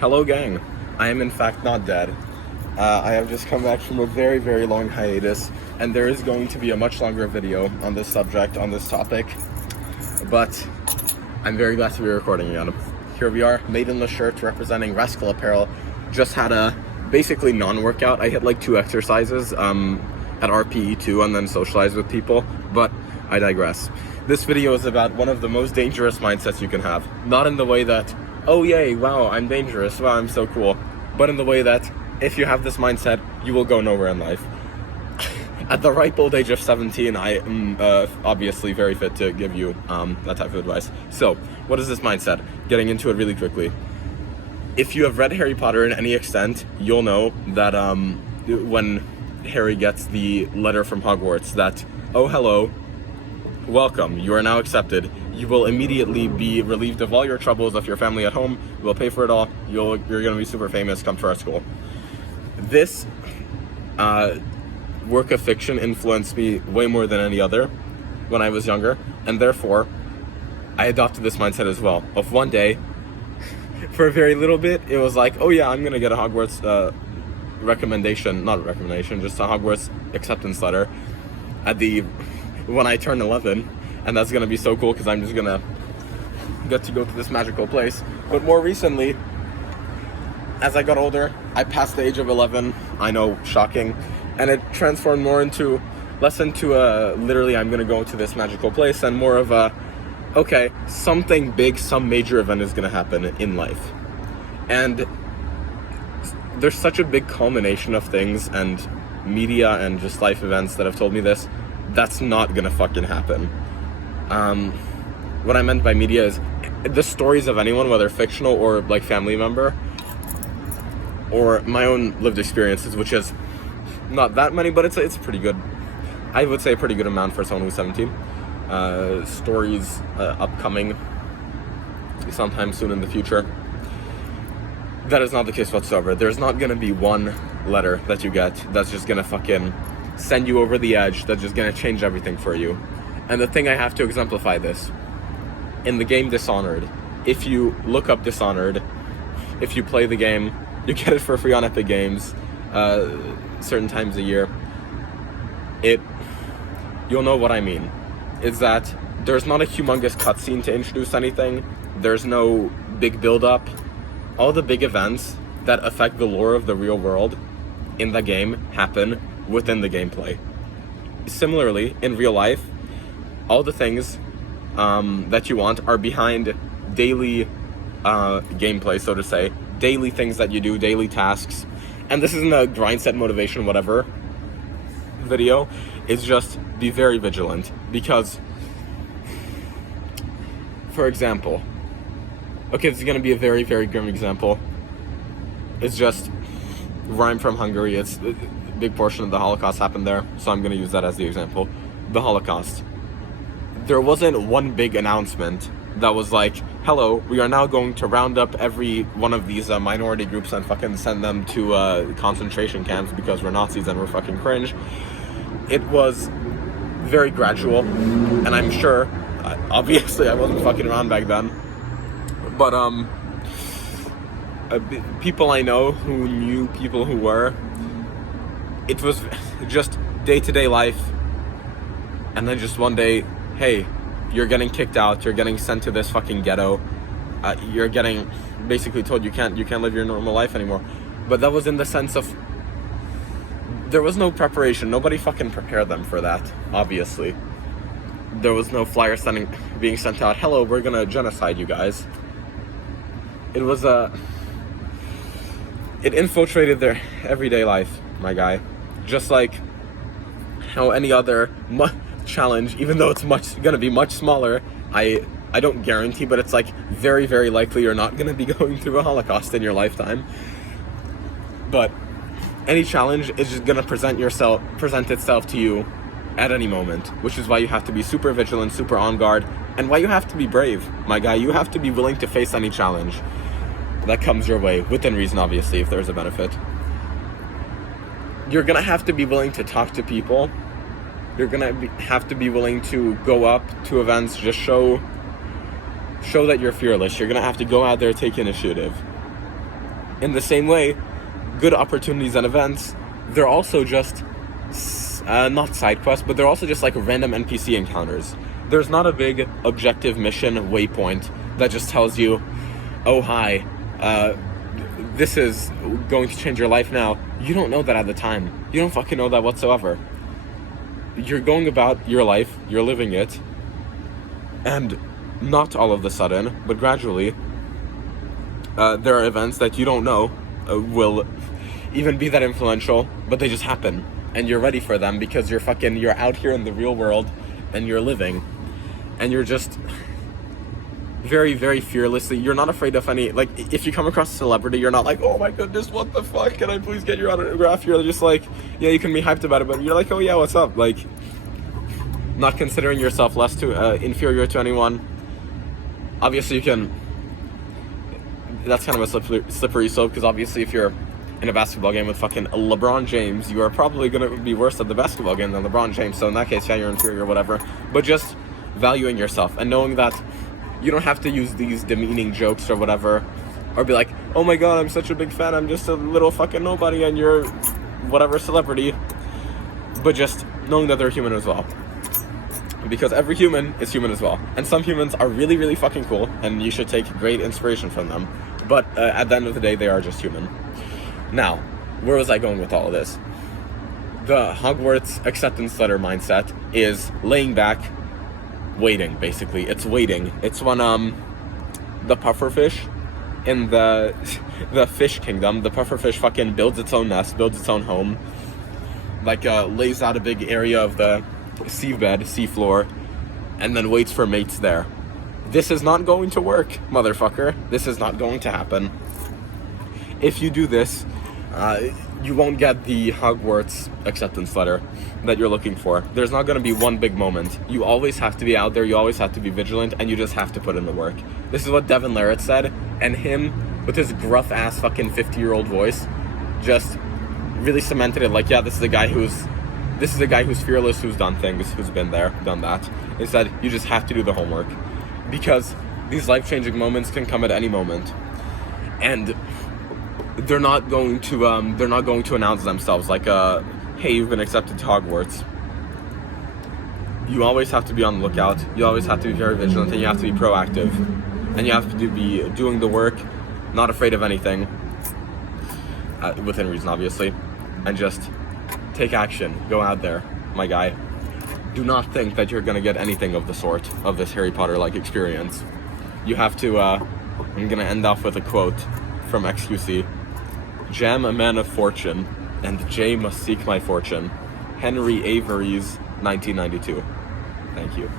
Hello gang, I am in fact not dead. I have just come back from a very, very long hiatus, and there is going to be a much longer video on this subject, on this topic, but I'm very glad to be recording again. Here we are, maidenless shirt representing Rascal Apparel. Just had a basically non-workout. I hit like 2 exercises at RPE2 and then socialized with people, but I digress. This video is about one of the most dangerous mindsets you can have. Not in the way that, oh yay, wow, I'm dangerous, wow, I'm so cool, but in the way that if you have this mindset, you will go nowhere in life. At the ripe old age of 17, I am obviously very fit to give you that type of advice. So, what is this mindset? Getting into it really quickly. If you have read Harry Potter in any extent, you'll know that when Harry gets the letter from Hogwarts that, oh hello, welcome, you are now accepted, you will immediately be relieved of all your troubles of your family at home, we'll pay for it all, you're going to be super famous, come to our school. This work of fiction influenced me way more than any other when I was younger, and therefore I adopted this mindset as well. Of one day, for a very little bit, it was like, oh yeah, I'm gonna get a Hogwarts just a Hogwarts acceptance letter when I turn 11, and that's gonna be so cool because I'm just gonna get to go to this magical place. But more recently, as I got older, I passed the age of 11, I know, shocking, and it transformed less into literally I'm gonna go to this magical place, and more of a, okay, something big, some major event is gonna happen in life. And there's such a big culmination of things and media and just life events that have told me this, that's not gonna fucking happen. What I meant by media is the stories of anyone, whether fictional or like family member, or my own lived experiences, which is not that many, but it's pretty good. I would say a pretty good amount for someone who's 17. Stories upcoming sometime soon in the future. That is not the case whatsoever. There's not gonna be one letter that you get that's just gonna fucking send you over the edge, that's just gonna change everything for you. And the thing I have to exemplify this, in the game Dishonored, if you look up Dishonored, if you play the game, you get it for free on Epic Games, certain times a year. You'll know what I mean. Is that there's not a humongous cutscene to introduce anything. There's no big build-up. All the big events that affect the lore of the real world in the game happen within the gameplay. Similarly, in real life, all the things that you want are behind daily gameplay, so to say. Daily things that you do, daily tasks. And this isn't a grind set motivation whatever video. It's just be very vigilant, because for example, okay, this is gonna be a very, very grim example. It's just where I'm from, Hungary. It's a big portion of the Holocaust happened there, so I'm gonna use that as the example. The Holocaust. There wasn't one big announcement that was like, hello, we are now going to round up every one of these minority groups and fucking send them to concentration camps because we're Nazis and we're fucking cringe. It was very gradual, and I'm sure, obviously I wasn't fucking around back then, but people I know who knew people who were, it was just day-to-day life, and then just one day, hey, you're getting kicked out, you're getting sent to this fucking ghetto, you're getting basically told you can't live your normal life anymore. But that was in the sense of, there was no preparation, nobody fucking prepared them for that, obviously. There was no flyer being sent out, hello, we're gonna genocide you guys. It was it infiltrated their everyday life, my guy. Just like how any other challenge, even though it's gonna be much smaller, I don't guarantee, but it's like very, very likely you're not gonna be going through a Holocaust in your lifetime. But any challenge is just gonna present itself to you at any moment, which is why you have to be super vigilant, super on guard, and why you have to be brave, my guy. You have to be willing to face any challenge that comes your way, within reason, obviously, if there's a benefit. You're gonna have to be willing to talk to people. You're gonna have to be willing to go up to events, just show that you're fearless. You're gonna have to go out there, take initiative. In the same way, good opportunities and events, they're also just, not side quests, but they're also just like random NPC encounters. There's not a big objective mission waypoint that just tells you, oh hi, this is going to change your life now. You don't know that at the time. You don't fucking know that whatsoever. You're going about your life, you're living it, and not all of the sudden, but gradually, there are events that you don't know will even be that influential, but they just happen, and you're ready for them because you're out here in the real world, and you're living, and you're just very, very fearlessly, you're not afraid of any, like, if you come across a celebrity, you're not like, oh my goodness, what the fuck, can I please get your autograph? You're just like, yeah, you can be hyped about it, but you're like, oh yeah, what's up? Like, not considering yourself inferior to anyone. Obviously you can, that's kind of a slippery slope, because obviously if you're in a basketball game with fucking LeBron James, you are probably going to be worse at the basketball game than LeBron James, so in that case, yeah, you're inferior or whatever, but just valuing yourself and knowing that you don't have to use these demeaning jokes or whatever, or be like, oh my god, I'm such a big fan, I'm just a little fucking nobody and you're whatever celebrity, but just knowing that they're human as well. Because every human is human as well. And some humans are really, really fucking cool, and you should take great inspiration from them. But at the end of the day, they are just human. Now, where was I going with all of this? The Hogwarts acceptance letter mindset is laying back, waiting, basically. It's waiting. It's when the pufferfish in the fish kingdom, the pufferfish fucking builds its own nest, builds its own home, like lays out a big area of the seafloor, and then waits for mates there. This is not going to work, motherfucker. This is not going to happen. If you do this, you won't get the Hogwarts acceptance letter that you're looking for. There's not going to be one big moment. You always have to be out there, you always have to be vigilant, and you just have to put in the work. This is what Devin Larratt said, and him, with his gruff-ass fucking 50-year-old voice, just really cemented it like, yeah, this is a guy who's fearless, who's done things, who's been there, done that. He said, you just have to do the homework. Because these life-changing moments can come at any moment. And they're not going to announce themselves like, hey, you've been accepted to Hogwarts. You always have to be on the lookout. You always have to be very vigilant, and you have to be proactive. And you have to be doing the work, not afraid of anything, within reason, obviously, and just take action. Go out there, my guy. Do not think that you're gonna get anything of the sort of this Harry Potter-like experience. You have to, I'm gonna end off with a quote from XQC. Jam a man of fortune, and Jay must seek my fortune. Henry Avery's 1992. Thank you.